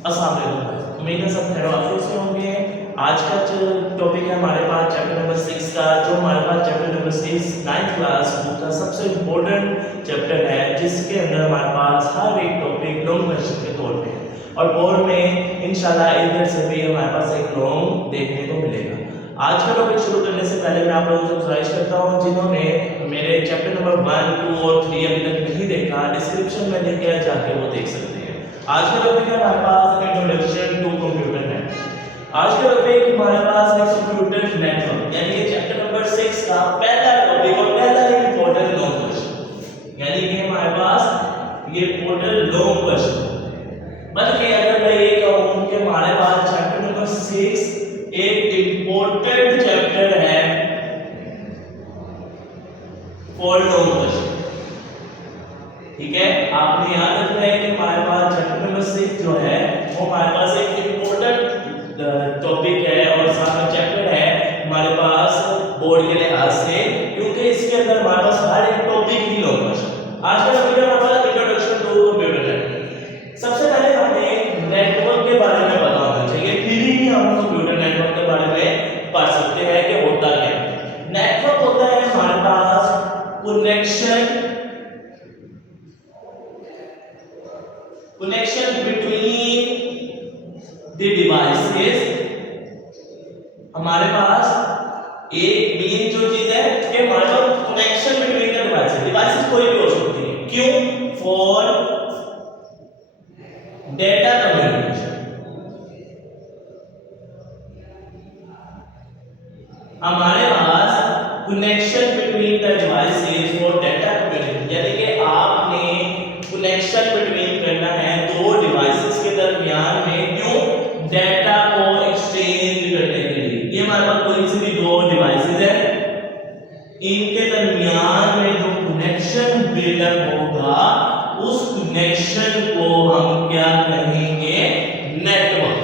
अस्सलाम वालेकुम। उम्मीद है सब खैर वाफियत से होंगे। आज का जो टॉपिक है हमारे पास चैप्टर नंबर 6 का, जो हमारे पास chapter number 6 9th class book का सबसे इम्पोर्टेंट चैप्टर है, जिसके अंदर हमारे पास हर एक टॉपिक लॉन्ग क्वेश्चन के तौर पे है और बोर्ड में इंशाल्लाह इधर से भी हमारे पास एक लॉन्ग देखने को मिलेगा। आज का टॉपिक शुरू करने से पहले मैं आप लोगों से गुजारिश करता हूँ, जिन्होंने मेरे चैप्टर नंबर 1, 2 और 3 अभी तक नहीं देखा, डिस्क्रिप्शन में लिंक है, जाके वो देख सकते हैं। आज का टॉपिक है हमारे पास इंट्रोडक्शन टू कंप्यूटर नेटवर्क। आज का टॉपिक हमारे पास है कंप्यूटर नेटवर्क, यानी कि चैप्टर नंबर 6 का पहला टॉपिक और पहला इंपॉर्टेंट लॉन्ग क्वेश्चन, यानी कि हमारे पास ये इंपॉर्टेंट लॉन्ग क्वेश्चन। बल्कि अगर मैं ये कहूं कि हमारे पास चैप्टर नंबर 6 एक इंपॉर्टेंट चैप्टर है फॉर लॉन्ग क्वेश्चन। ठीक है, आपने याद रखना है कि हमारे पास चैप्टर नंबर 6 जो है वो हमारे पास एक इंपॉर्टेंट टॉपिक है और साथ में चैप्टर है हमारे पास बोर्ड के लिहाज से, क्योंकि इसके अंदर हमारे पास हर एक टॉपिक ही लॉन्ग क्वेश्चन। आज का टॉपिक है हमारे पास इंट्रोडक्शन टू कंप्यूटर नेटवर्क। सबसे पहले हमें नेटवर्क के बारे में पता होना चाहिए, फिर ही हम कंप्यूटर नेटवर्क के बारे में पढ़ सकते हैं कि होता क्या है। नेटवर्क होता है हमारे पास connection between the devices। हमारे पास एक मेन जो चीज है कि हमारे पास कनेक्शन बिटवीन द डिवाइसेस कोई भी हो सकती है। क्यों? For data communication. हमारे पास connection between the devices for data communication, यानी कि आपने कनेक्शन बिटवीन करना है दो डिवाइसेस के दरमियान में। क्यों? डेटा को एक्सचेंज करने के लिए। ये हमारे पास कोई सी भी दो डिवाइसेस है, इनके दरमियान में जो कनेक्शन बिल्डअप होगा उस कनेक्शन को हम क्या कहेंगे? नेटवर्क।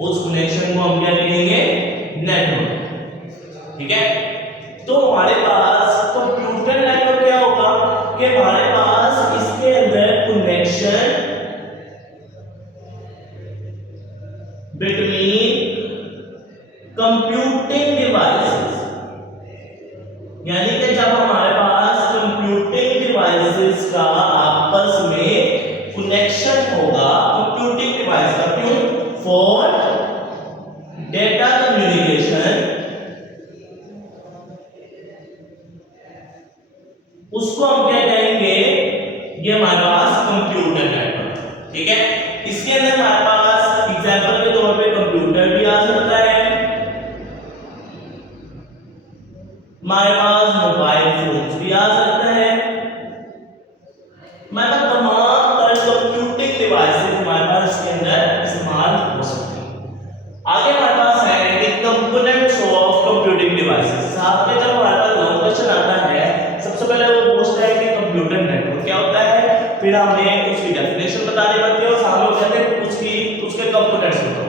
उस कनेक्शन को हम क्या कहेंगे? नेटवर्क। ठीक है, तो हमारे पास कंप्यूटर नेटवर्क क्या होगा कि हमारे पास इसके अंदर कनेक्शन बिटवीन कंप्यूटिंग डिवाइसेस, यानी कि जब हमारे पास कंप्यूटिंग डिवाइसेस का आपस में कनेक्शन होगा, कंप्यूटिंग डिवाइस का, क्यों? फॉर डेटा कम्युनिकेशन, उसको हम क्या कहेंगे? ये हमारे पास कंप्यूटर नेटवर्क। ठीक है, इसके अंदर हमारे पास एग्जांपल के तौर पे कंप्यूटर भी आ सकता है, हमारे पास मोबाइल फोन्स भी आ सकता है, मतलब तमाम तरह के कंप्यूटिंग डिवाइसेस हमारे पास इसके अंदर इस्तेमाल हो सकते हैं। आगे हमारे पास है कि कंपोनेंट्स ऑफ कंप्यूटिंग डिवाइसेस। साथ में जब हमारे पास लॉन्ग क्वेश्चन आता है, सबसे पहले वो पूछता है कि कंप्यूटर नेटवर्क क्या होता है, फिर हमें उसकी डेफिनेशन बतानी पड़ती है और साथ में कहते हैं उसके कंपोनेंट्स बताओ।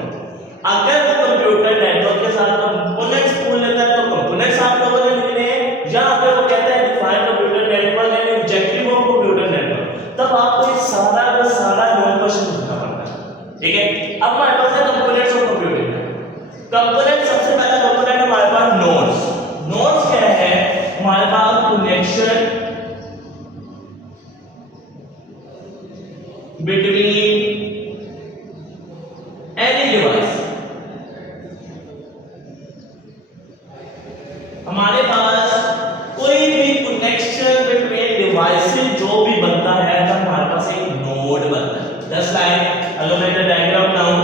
अगर वो कंप्यूटर नेटवर्क के साथ कंपोनेंट्स पूछ लेता है तो कंपोनेंट्स आप लोगों ने लिखने हैं, या अगर वो कहता है define computer network and objective of computer network, तब आपको ये सारा का सारा लॉन्ग क्वेश्चन लिखना पड़ता है। ठीक है, अब हमारे पास है components of computer network. Component, सबसे पहला कंपोनेंट हमारे पास नोड्स। नोड्स क्या है? हमारे पास कनेक्शन बिटवीन एनी डिवाइस। हमारे पास कोई भी कनेक्शन बिटवीन डिवाइसेस जो भी बनता है तो हमारे पास एक नोड बनता है। जस्ट लाइक अगर मैं इधर डायग्राम बनाऊं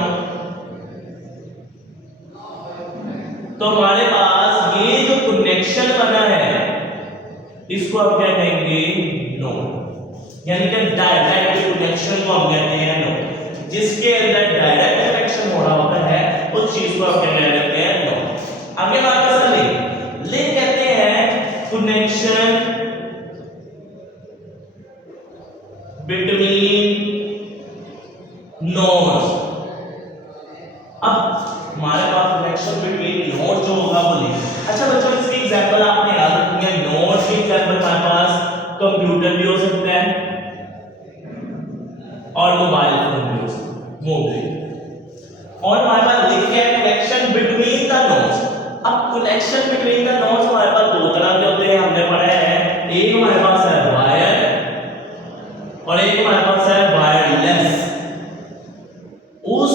तो हमारे पास ये जो कनेक्शन बना है इसको हम क्या कहेंगे? नोड। यानी कि डायरेक्ट कनेक्शन को हम कहते हैं नोड। जिसके अंदर डायरेक्ट कनेक्शन हो रहा होता है उस चीज को हम कहते हैं नोड। आगे हमारे पास लिंक कहते हैं कनेक्शन बिटवीन नोड्स। अब हमारे पास कनेक्शन बिटवीन नोड जो होगा वो लिंक। अच्छा बच्चों, इसकी एग्जांपल आपने याद रखनी है। नोड की एग्जांपल हमारे पास कंप्यूटर भी हो सकता है और मोबाइल फोन भी हो सकता है। मूव। और हमारे पास लिखे है कनेक्शन बिटवीन द नोड्स। अब कनेक्शन बिटवीन द नोड्स हमारे पास दो तरह के होते हैं, हमने पढ़ा है। एक हमारे पास है वायर और एक हमारे पास है वायरलेस। उस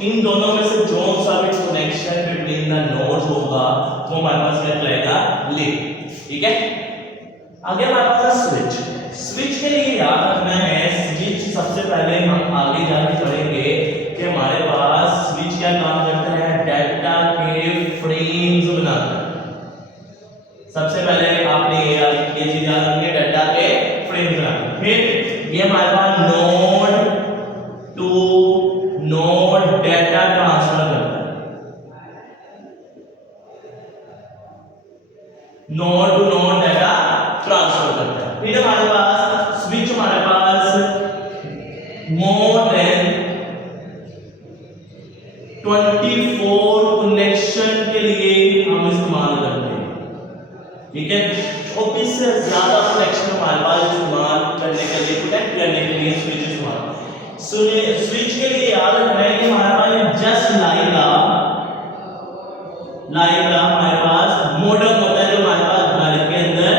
इन दोनों में से जो सा भी कनेक्शन बिटवीन द नोड्स होगा वो हमारे पास क्या रहेगा, लिंक। ठीक है, आगे हमारे पास है स्विच। स्विच के लिए याद रखना है, स्विच सबसे पहले हम आगे जाके पढ़ेंगे कि हमारे पास स्विच क्या काम करता है, डेटा के फ्रेम्स बनाता है। सबसे पहले आपने ये चीज याद रखनी है, डेटा के फ्रेम्स बनाता। फिर ये हमारे पास node to node data transfer करता है, node to node data transfer करता है। फिर हमारे पास स्विच हमारे पास मोर देन 24 कनेक्शन के लिए हम इस्तेमाल करते हैं। ठीक है, 24 से ज्यादा कनेक्शन हमारे पास इस्तेमाल करने के लिए, प्रोटेक्ट करने के लिए स्विच इस्तेमाल। स्विच के लिए याद रखना है कि हमारे पास जस्ट लाइक हमारे पास मॉडम होता है जो हमारे पास घर के अंदर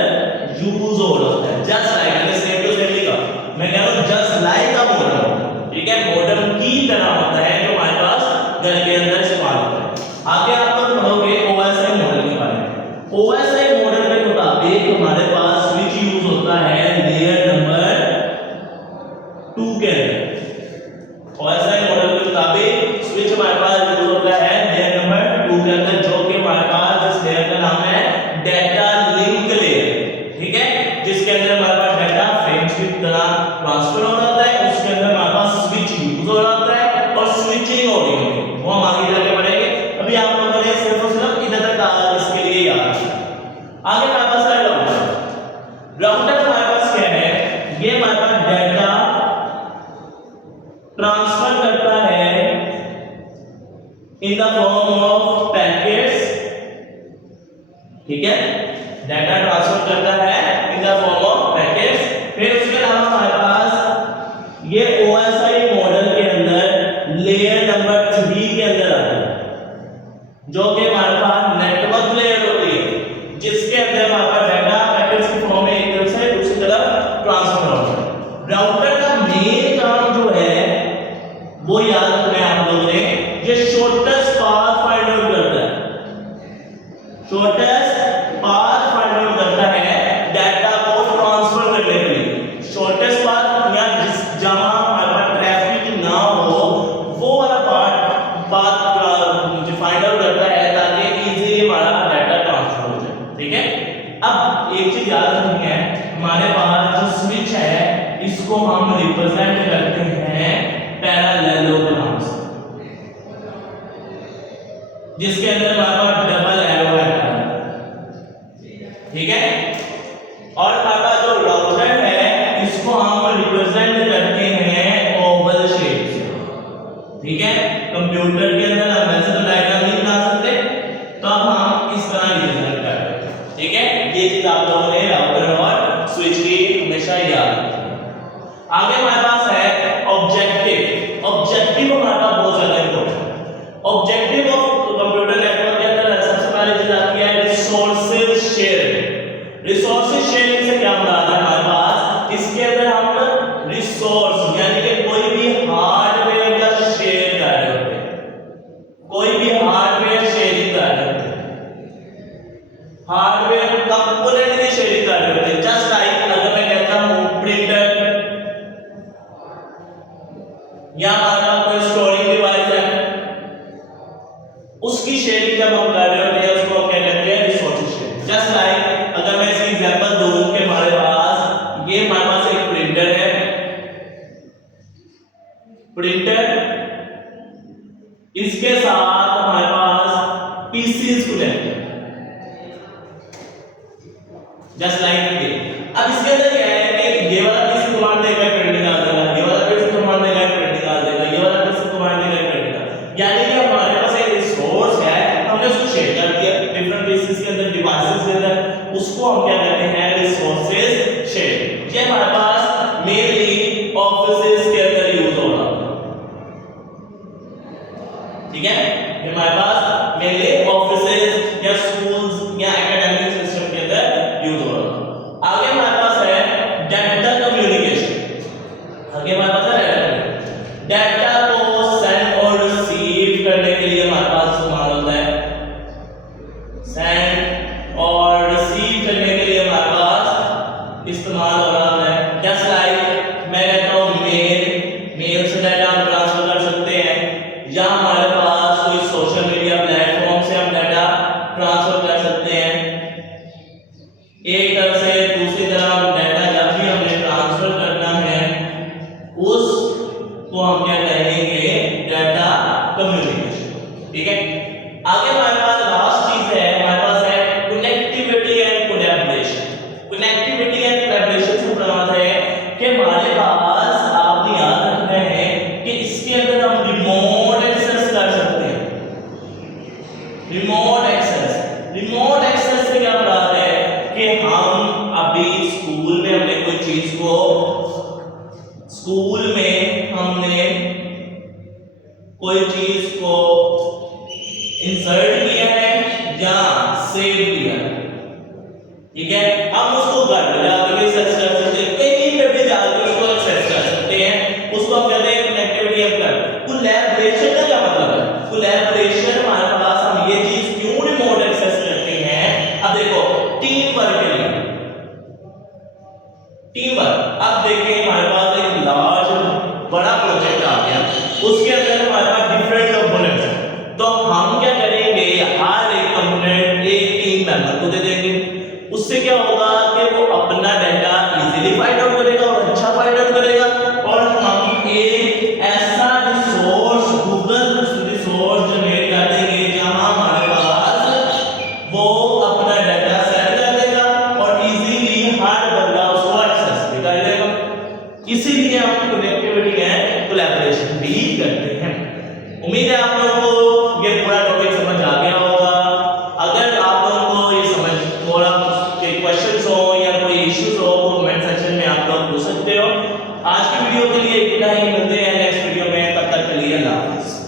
यूज हो रहा होता है। जस्ट लाइक मैंने सेम टू सेम लिखा, मैं कह रहा हूं जस्ट लाइक का मॉडम। ठीक है, मॉडम की तरह होता है जो हमारे पास घर के अंदर इस्तेमाल होता है। आगे आप लोग पढ़ोगे ओएसआई मॉडल के बारे में। ओएसआई मॉडल के मुताबिक हमारे पास स्विच यूज होता है लेयर नंबर 2 के अंदर। ओएसआई मॉडल के मुताबिक स्विच हमारे पास यूज होता है लेयर नंबर 2 के अंदर, जो कि हमारे पास इस लेयर का नाम है डेटा लिंक लेयर। ठीक है, जिसके अंदर हमारे पास डेटा फ्रेम्स की तरह ट्रांसफर हो रहा है, उसके अंदर हमारे पास स्विच यूज हो रहा है और स्विचिंग हो रही है, वो हम आगे जाके पढ़ेंगे। अभी आप लोगों ने सिर्फ और सिर्फ इधर तक इसके लिए याद रखना। आगे हमारे पास है राउटर। राउटर हमारे पास क्या है, ये हमारे पास डेटा ट्रांसफर करता है in the form of packets. ठीक है, डेटा ट्रांसफर करता है in the form of packets. फिर उसके अलावा हमारे पास ये ओएसआई मॉडल के अंदर लेयर नंबर 3 के अंदर आता है, जो कि हमारे पास नेटवर्क लेयर होती है, जिसके अंदर हमारे पास डेटा पैकेट्स की फॉर्म में एक तरफ से दूसरी तरफ ट्रांसफर होता है। राउटर का मेन काम जो है वो याद रखना है आप लोगों ने, ये शॉर्टेस्ट पाथ फाइंड आउट करता है। शॉर्टेस्ट पाथ फाइंड आउट करता है डेटा को ट्रांसफर करने के लिए। शॉर्टेस्ट पाथ या जिस जहां हमारे पास ट्रैफिक ना हो वो वाला पाथ मुझे फाइंड आउट करता है ताकि इजीली हमारा डेटा ट्रांसफर हो जाए। ठीक है, अब एक चीज याद रखनी है, हमारे पास जो स्विच है इसको हम रिप्रेजेंट करते हैं पैरेललोग्राम से, जिसके अंदर हमारे पास डबल एरो है। ठीक है, और हमारे पास जो राउटर है इसको हम रिप्रेजेंट करते हैं ओवल शेप से। ठीक है, कंप्यूटर के अंदर हम वैसे तो डायग्राम नहीं बना सकते, तो अब हम इस तरह रिप्रेजेंट करते हैं। ठीक है, ये चीज आप लोगों ने राउटर और स्विच की हमेशा याद रखनी है। आगे हमारे पास है ऑब्जेक्टिव। ऑब्जेक्टिव हमारा बहुत ज्यादा इंपॉर्टेंट है। ऑब्जेक्टिव ऑफ कंप्यूटर नेटवर्क के अंदर सबसे पहले चीज आती है रिसोर्सेज शेयरिंग। रिसोर्सेज शेयरिंग से क्या मुराद है हमारे पास, इसके अंदर हम रिसोर्स यानी कि कोई भी हार्डवेयर का शेयर कर रहे होते हैं, कोई भी हार्डवेयर शेयरिंग कर रहे होते हैं, हार्डवेयर कंपोनेंट की शेयरिंग कर रहे होते हैं। जस्ट लाइक अगर मैं कहता हूं प्रिंटर या हमारा कोई स्टोरिंग डिवाइस है, उसकी शेयरिंग जब हम कर रहे होते हैं उसको हम क्या कहते हैं, रिसोर्सेज शेयरिंग। जस्ट लाइक अगर मैं इसकी एग्जांपल दूं कि हमारे पास ये हमारे पास एक प्रिंटर है, प्रिंटर इसके साथ हमारे पास पीसीज कनेक्ट है, जस्ट लाइक ये। अब इसके अंदर क्या है कि ये वाला पीसी कमांड देगा प्रिंट निकाल देगा, ये वाला पीसी कमांड देगा प्रिंट निकाल देगा, ये वाला पीसी कमांड देगा प्रिंट निकाल, यानी कि हमारे पास एक रिसोर्स है, हमने उसको शेयर कर दिया डिफरेंट पीसीज के अंदर, डिवाइसेस के अंदर, उसको हम क्या कहते हैं, रिसोर्सेज शेयर। ये हमारे पास मेनली ऑफिसेज के अंदर यूज हो रहा है। डाटा को सेंड और रिसीव करने के लिए हमारे पास इस्तेमाल होता है, सेंड और रिसीव करने के लिए हमारे पास इस्तेमाल हो रहा है। जस्ट लाइक मैं कहता हूँ मेल से डाटा हम ट्रांसफर कर सकते हैं, या हमारे पास कोई सोशल मीडिया प्लेटफॉर्म से हम डाटा ट्रांसफर कर सकते हैं। एक तरफ से दूसरी तरफ डाटा जब भी हमें ट्रांसफर करना है उसको हम क्या कहेंगे, डाटा कम्युनिकेशन। ठीक है, आगे हमारे पास लास्ट चीज है, हमारे पास है connectivity and collaboration. Connectivity and collaboration से मतलब है कि हमारे पास आपने याद रखना है कि इसके अंदर हम रिमोट एक्सेस कर सकते हैं। रिमोट एक्सेस से क्या बात है कि हम अभी स्कूल में हमने कोई चीज को इंसर्ट किया है या सेव किया है, ठीक है, हम उसको घर में जाकर एक्सेस कर सकते हैं, कहीं पे भी जाकर उसको एक्सेस कर सकते हैं। उसको हम कहते हैं कनेक्टिविटी एंड कोलैबोरेशन। का क्या मतलब है? कोलैबोरेशन हमारे पास हम ये चीज क्यों रिमोट एक्सेस करते हैं? अब देखो टीम वर्क के लिए, टीम वर्क। अब देखिए हमारे पास एक लार्ज बड़ा प्रोजेक्ट आ गया, उसके अंदर हमारे पास डिफरेंट कंपोनेंट्स हैं, तो हम क्या करेंगे, हर एक कंपोनेंट एक टीम मेंबर को दे देंगे। उससे क्या होगा कि वो अपना डाटा इजीली फाइंड आउट करेगा और अच्छा फाइंड आउट करेगा, और हम एक ऐसा रिसोर्स गूगल रिसोर्स जनरेट कर देंगे जहां हमारे पास वो अपना डाटा सेट कर देगा और इजीली हर बंदा उसको एक्सेस भी कर लेगा। इसीलिए हम कनेक्टिविटी एंड कोलैबोरेशन भी करते हैं। उम्मीद है आप लोगों को ये पूरा टॉपिक समझ आ गया होगा। अगर आप लोगों को ये समझ थोड़ा के क्वेश्चंस हो या कोई इश्यूज हो तो कमेंट सेक्शन में आप लोग पूछ सकते हो। आज की वीडियो के लिए इतना ही, मिलते हैं नेक्स्ट वीडियो में, तब तक के लिए अल्लाह हाफिज़।